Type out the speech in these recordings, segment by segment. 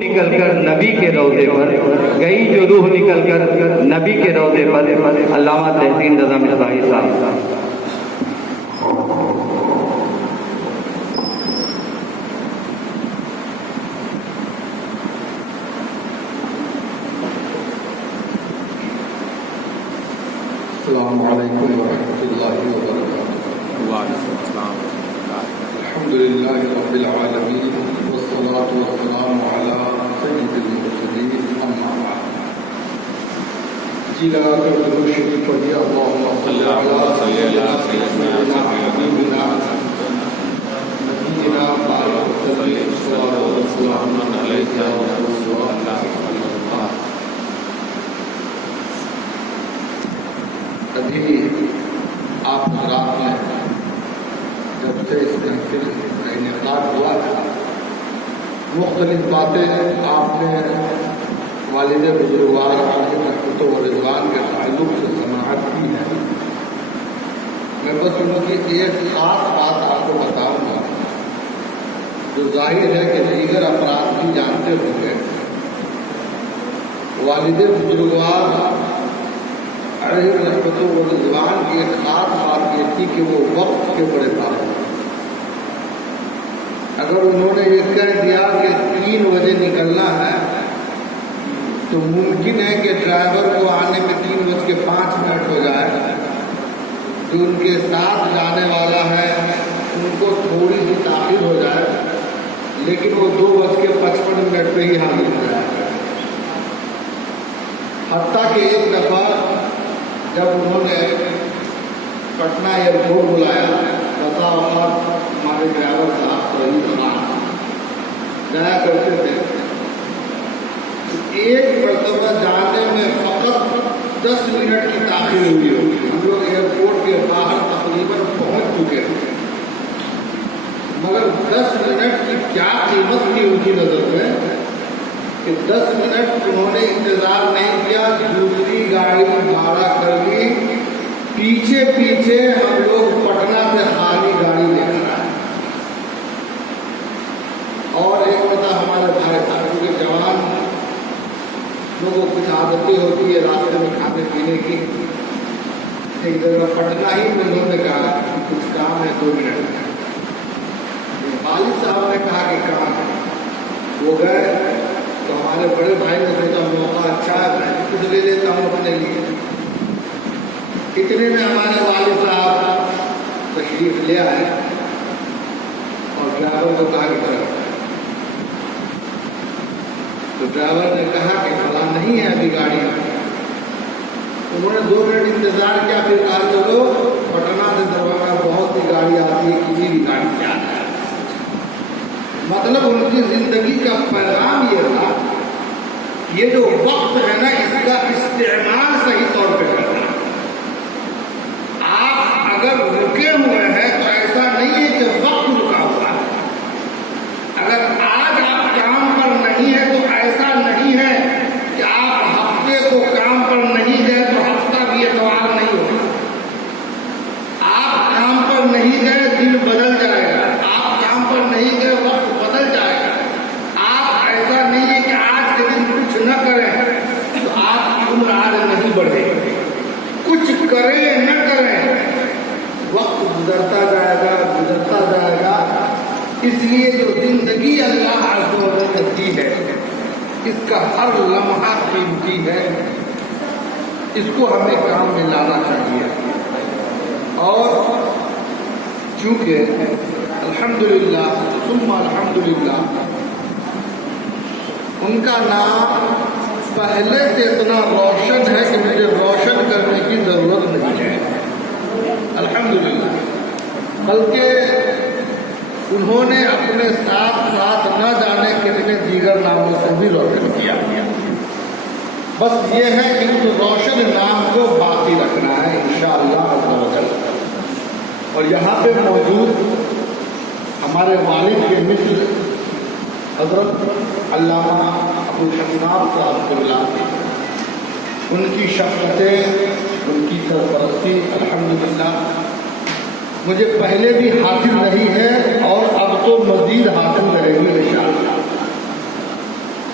نکل کر نبی کے روضے پر گئی جو روح نکل کر نبی کے روضے پر علامہ تحسین رضا مصباحی صاحب. السلام علیکم ورحمۃ اللہ وبرکاتہ. وعلیکم السلام. الحمد للہ رب العالمین والصلاة والسلام علی سید المرسلین اما بعد. جی لگا کر درود شریف پڑھیے. اللہم صلی علی سیدنا حبیبنا نبینا بارک وسلم صلوات و سلام علیک یا رسول اللہ. ابھی آپ حضرات نے جب سے اس محفل کا انعقاد ہوا تھا مختلف باتیں آپ نے والد بزرگوار علیہ رحمت و رضوان کے تعلق سے سماعت کی ہے. میں بس ان کی ایک خاص بات آپ کو بتاؤں گا جو ظاہر ہے کہ دیگر افراد بھی جانتے ہوں گے. والد بزرگوار علیہ رحمت و رضوان کی ایک خاص بات یہ تھی کہ وہ وقت کے بڑے پابند. اگر انہوں نے یہ کہہ دیا کہ 3 بجے نکلنا ہے تو ممکن ہے کہ ڈرائیور کو آنے میں 3:05 ہو جائے. جو ان کے ساتھ جانے والا ہے ان کو تھوڑی سی تاخیر ہو جائے لیکن وہ 2:55 پہ ہی حاضر ہو جائے. حتیٰ کہ ایک دفعہ جب انہوں نے پٹنہ ایئرپورٹ بلایا بسا اوقات ہمارے ڈرائیور صاحب توحید خان جایا کرتے تھے. ایک مرتبہ جانے میں فقط 10 منٹ کی تاخیر ہوئی ہوگی. ہم لوگ ایئرپورٹ کے باہر تقریباً پہنچ چکے تھے مگر 10 منٹ کی کیا قیمت تھی ان کی نظر میں کہ 10 منٹ انہوں نے انتظار نہیں کیا. دوسری گاڑی بھاڑا کر لی. پیچھے پیچھے ہم لوگ پٹنہ سے خالی گاڑی لے کر آئے. اور ایک پتہ ہمارے بھائی صاحب کے جوان لوگوں کو کچھ عادتیں ہوتی ہے راستے میں کھانے پینے کی. ایک جگہ پٹنہ ہی میں انہوں نے کہا کہ کچھ کام ہے 2 منٹ. والد صاحب نے کہا کہ کام ہے. وہ گئے تو ہمارے بڑے بھائی نے سوچا موقع اچھا ہے میں کچھ لے لیتا ہوں اپنے لیے. اتنے میں ہمارے والد صاحب تشریف لے آئے اور ڈرائیور کو کہا کہ طرف. تو ڈرائیور نے کہا کہ فلاں نہیں ہے ابھی گاڑی. انہوں نے 2 منٹ انتظار کیا پھر کہا چلو پٹنہ سے دربھنگہ بہت سی گاڑی آتی ہے کسی بھی گاڑی سے آتا ہے. مطلب ان کی زندگی کا پیغام یہ تھا یہ جو وقت ہے نا اس کا استعمال صحیح طور پہ کرنا. آپ اگر رکے ہوئے ہیں تو ایسا نہیں ہے کہ وقت رکا ہوا ہے. اگر آج آپ کام پر نہیں ہے تو ایسا نہیں ہے کہ آپ ہفتے کو کام پر نہیں گئے تو ہفتہ بھی اتوار نہیں ہوگا. آپ کام پر نہیں گئے دن بدل جائے گا. آپ کام پر نہیں گئے وقت بدل جائے گا. آپ ایسا نہیں ہے کہ آج کے دن کچھ نہ کریں تو آپ کی عمر آج نہیں بڑھے. کچھ کریں نہ کریں وقت گزرتا جائے گا گزرتا جائے گا. اس لیے جو زندگی اللہ عز و جل نے دی ہے اس کا ہر لمحہ قیمتی ہے. اس کو ہمیں کام میں لانا چاہیے. اور چونکہ الحمدللہ ثم الحمدللہ ان کا نام پہلے سے اتنا روشن ہے کہ مجھے روشن کرنے کی ضرورت نہیں ہے الحمدللہ. بلکہ انہوں نے اپنے ساتھ ساتھ نہ جانے کتنے دیگر ناموں سے بھی روشن کیا. بس یہ ہے کہ اس روشن نام کو باقی رکھنا ہے انشاءاللہ عز و جل. اور یہاں پہ موجود ہمارے والد کے مثل حضرت علامہ ابوالحسنات صاحب اللہ ان کی شفقتیں ان کی سرپرستی الحمدللہ مجھے پہلے بھی حاصل رہی ہے اور اب تو مزید حاصل رہے گی انشاءاللہ.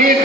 1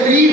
3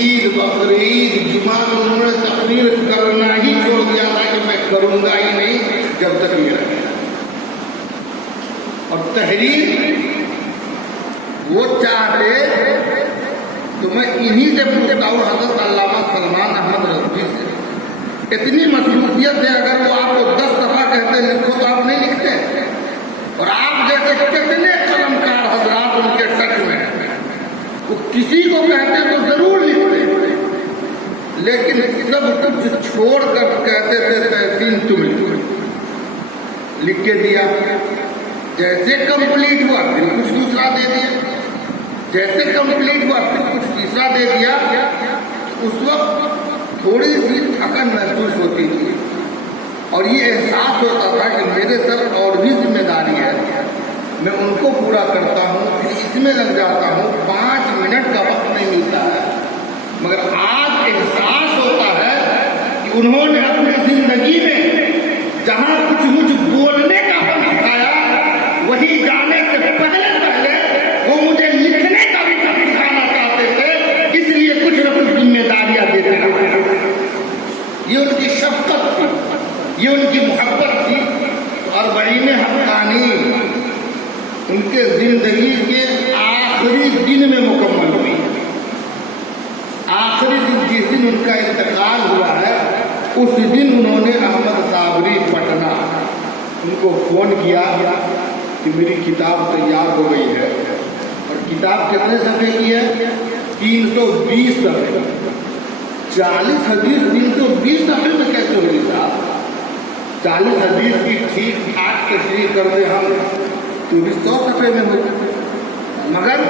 عید بقرعید جمعہ میں انہوں نے تقریر کرنا ہی چھوڑ دیا تھا کہ میں کروں گا ہی نہیں جب تک یہ رہے. اور تحریر وہ چاہتے تو میں انہی سے پوچھتا ہوں حضرت علامہ سلمان احمد رضوی سے. اتنی مصروفیت ہے اگر وہ آپ کو 10 صفحہ کہتے لکھو تو آپ نہیں لکھتے. اور آپ جیسے کتنے قلمکار حضرات ان کے ٹچ میں ہیں وہ کسی کو کہتے تو ضرور لکھتے, لیکن سب کچھ چھوڑ کر کہتے تھے تحسین تم لکھ کے دیا. جیسے کمپلیٹ ہوا پھر کچھ دوسرا دے دیا, جیسے کمپلیٹ ہوا پھر کچھ تیسرا دے دیا. اس وقت تھوڑی سی تھکن محسوس ہوتی تھی اور یہ احساس ہوتا تھا کہ میرے سر اور بھی ذمہ داری ہے, میں ان کو پورا کرتا ہوں پھر اس میں لگ جاتا ہوں, 5 منٹ کا وقت نہیں ملتا ہے. مگر آج احساس ہوتا ہے کہ انہوں نے اپنی زندگی میں جہاں کچھ مجھ بولنے کا فن سکھایا وہی جانے سے پہلے وہ مجھے لکھنے کا بھی فن سکھانا چاہتے تھے, اس لیے کچھ نہ کچھ ذمہ داریاں دیتے رہے. یہ ان کی شفقت تھی, یہ ان کی محبت تھی. اور اربعین حقانی ان کے زندگی کے آخری دن میں مکمل ہوئی. آخری دن جس دن ان کا انتقال ہوا ہے اس دن انہوں نے احمد صابری پٹنہ ان کو فون کیا کہ میری کتاب تیار ہو گئی ہے. اور کتاب کتنے صفحے کی ہے؟ 320 صفحے. 40 حدیث 320 صفحے میں کیسے ہوئی صاحب؟ 40 حدیث کی ٹھیک ٹھاک تشریح کر دیں ہم تو بھی 100 صفحے میں ہوئی. مگر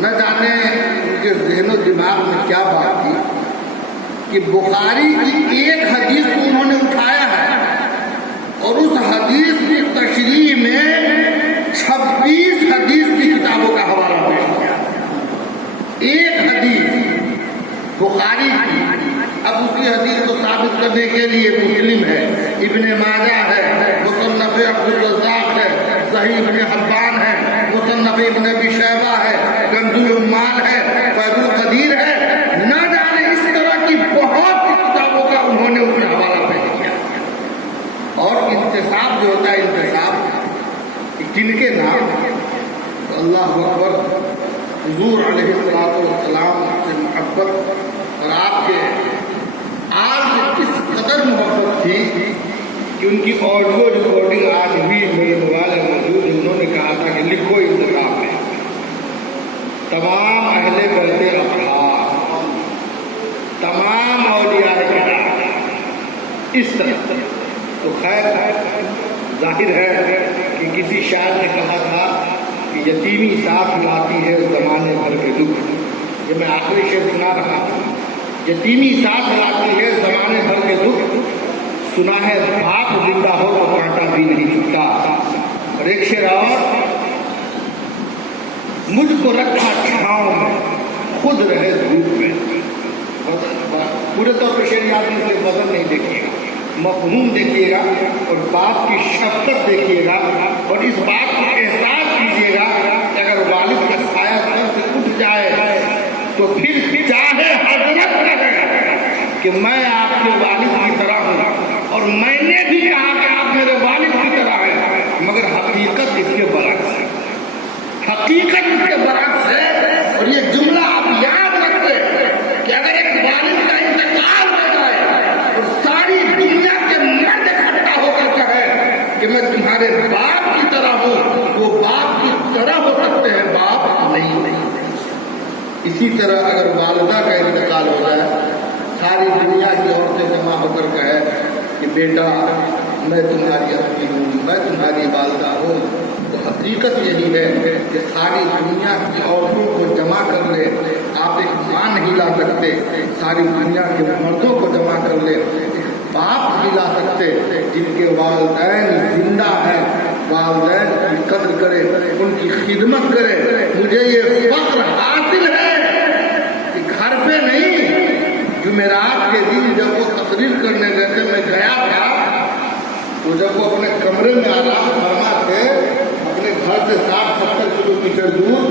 نہ جانے ان کے ذہن و دماغ میں کیا بات تھی کہ بخاری کی ایک حدیث کو انہوں نے اٹھایا ہے اور اس حدیث کی تشریح میں 26 حدیث کی کتابوں کا حوالہ پیش کیا. ایک حدیث بخاری کی. اب اسی حدیث کو ثابت کرنے کے لیے مسلم ہے, ابن ماجہ ہے, مصنف عبدالرزاق ہے, صحیح ابن حبان ہے, مصنف ابن ابی شیبہ ہے, کنز العمال ہے, فیض القدیر ہے. نہ جانے اس طرح کی بہت سی کتابوں کا انہوں نے اس میں حوالہ پیش کیا. اور انتصاب جو ہوتا ہے, انتصاب جن کے نام اللہ اکبر, حضور علیہ السلام سے محبت اور آپ کے آج کس قدر محبت تھی کہ ان کی آڈیو ریکارڈنگ آج بھی میرے موبائل میں موجود ہے. انہوں نے کہا تھا کہ لکھو انتخاب میں تمام اہل بیت اطہار, تمام اولیاء کرام اس طرح. تو خیر ظاہر ہے کہ کسی شاعر نے کہا تھا کہ یتیمی ساتھ لاتی ہے زمانے بھر کے دکھ. یہ میں آخری شعر سنا رہا ہوں. یتیمی ساتھ لاتی ہے زمانے بھر کے دکھ, سنا ہے باپ زندہ ہو تو کانٹا بھی نہیں چھوٹا. اور ایک شعر اور, مجھ کو رکھا چھاؤں میں خود رہے دھوپ میں. پورے طور پر شعر یاد نہیں, وزن نہیں دیکھیے گا, مفہوم دیکھیے گا اور باپ کی شفقت دیکھیے گا اور اس بات کو احساس کیجیے گا کہ اگر والد کا سایہ سر سے اٹھ جائے تو پھر چاہے حضرت کرے کہ میں آپ کے والد کی طرح ہوں اور میں نے بھی کہا کہ آپ میرے والد کی طرح ہیں, مگر حقیقت اس کے برعکس ہے. حقیقت اس کے برعکس ہے. اور یہ جملہ آپ یاد رکھتے کہ اگر ایک والد کا انتقال ہو جائے اور ساری دنیا کے مرد اکٹھا ہو کر کہے کہ میں تمہارے باپ کی طرح ہوں, وہ باپ کی طرح ہو سکتے ہیں, باپ نہیں. اسی طرح اگر والدہ کا انتقال ہو جائے, ساری دنیا کی عورتیں جمع ہو کر کہے کہ بیٹا میں تمہاری اپنی ہوں, میں تمہاری والدہ ہوں, تو حقیقت یہی ہے کہ ساری دنیا کی عورتوں کو جمع کر لے, آپ ایک ماں نہیں لا سکتے. ساری دنیا کے مردوں کو جمع کر لے, ایک باپ نہیں لا سکتے جن کے والدین زندہ ہیں. والدین کی قدر کرے, ان کی خدمت کرے. مجھے یہ فخر حاصل ہے کہ گھر پہ نہیں, جمعرات کے دن جب وہ تقریر کرنے گئے تھے, میں گیا تھا, تو جب وہ اپنے کمرے میں آرام فرما تھے, اپنے گھر سے 60-70 کلو میٹر دور,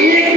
1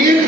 1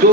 2